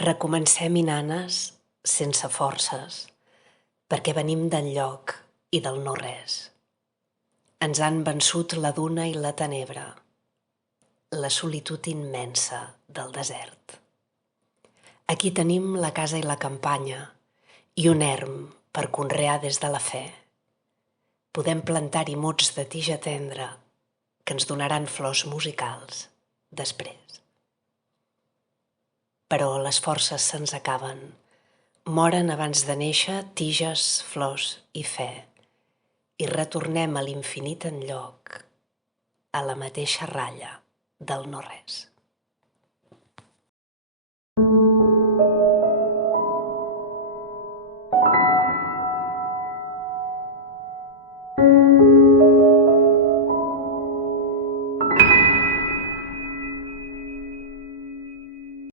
Recomencem, nanes, sense forces, perquè venim d'enlloc i del no-res. Ens han vençut la duna i la tenebra, la solitud immensa del desert. Aquí tenim la casa i la campanya i un erm per conrear des de la fe. Podem plantar-hi mots de tija tendra que ens donaran flors musicals després. Però les forces se'ns acaben. Moren abans de néixer tiges, flors i fe. I retornem a l'infinit enlloc, a la mateixa ratlla del no-res.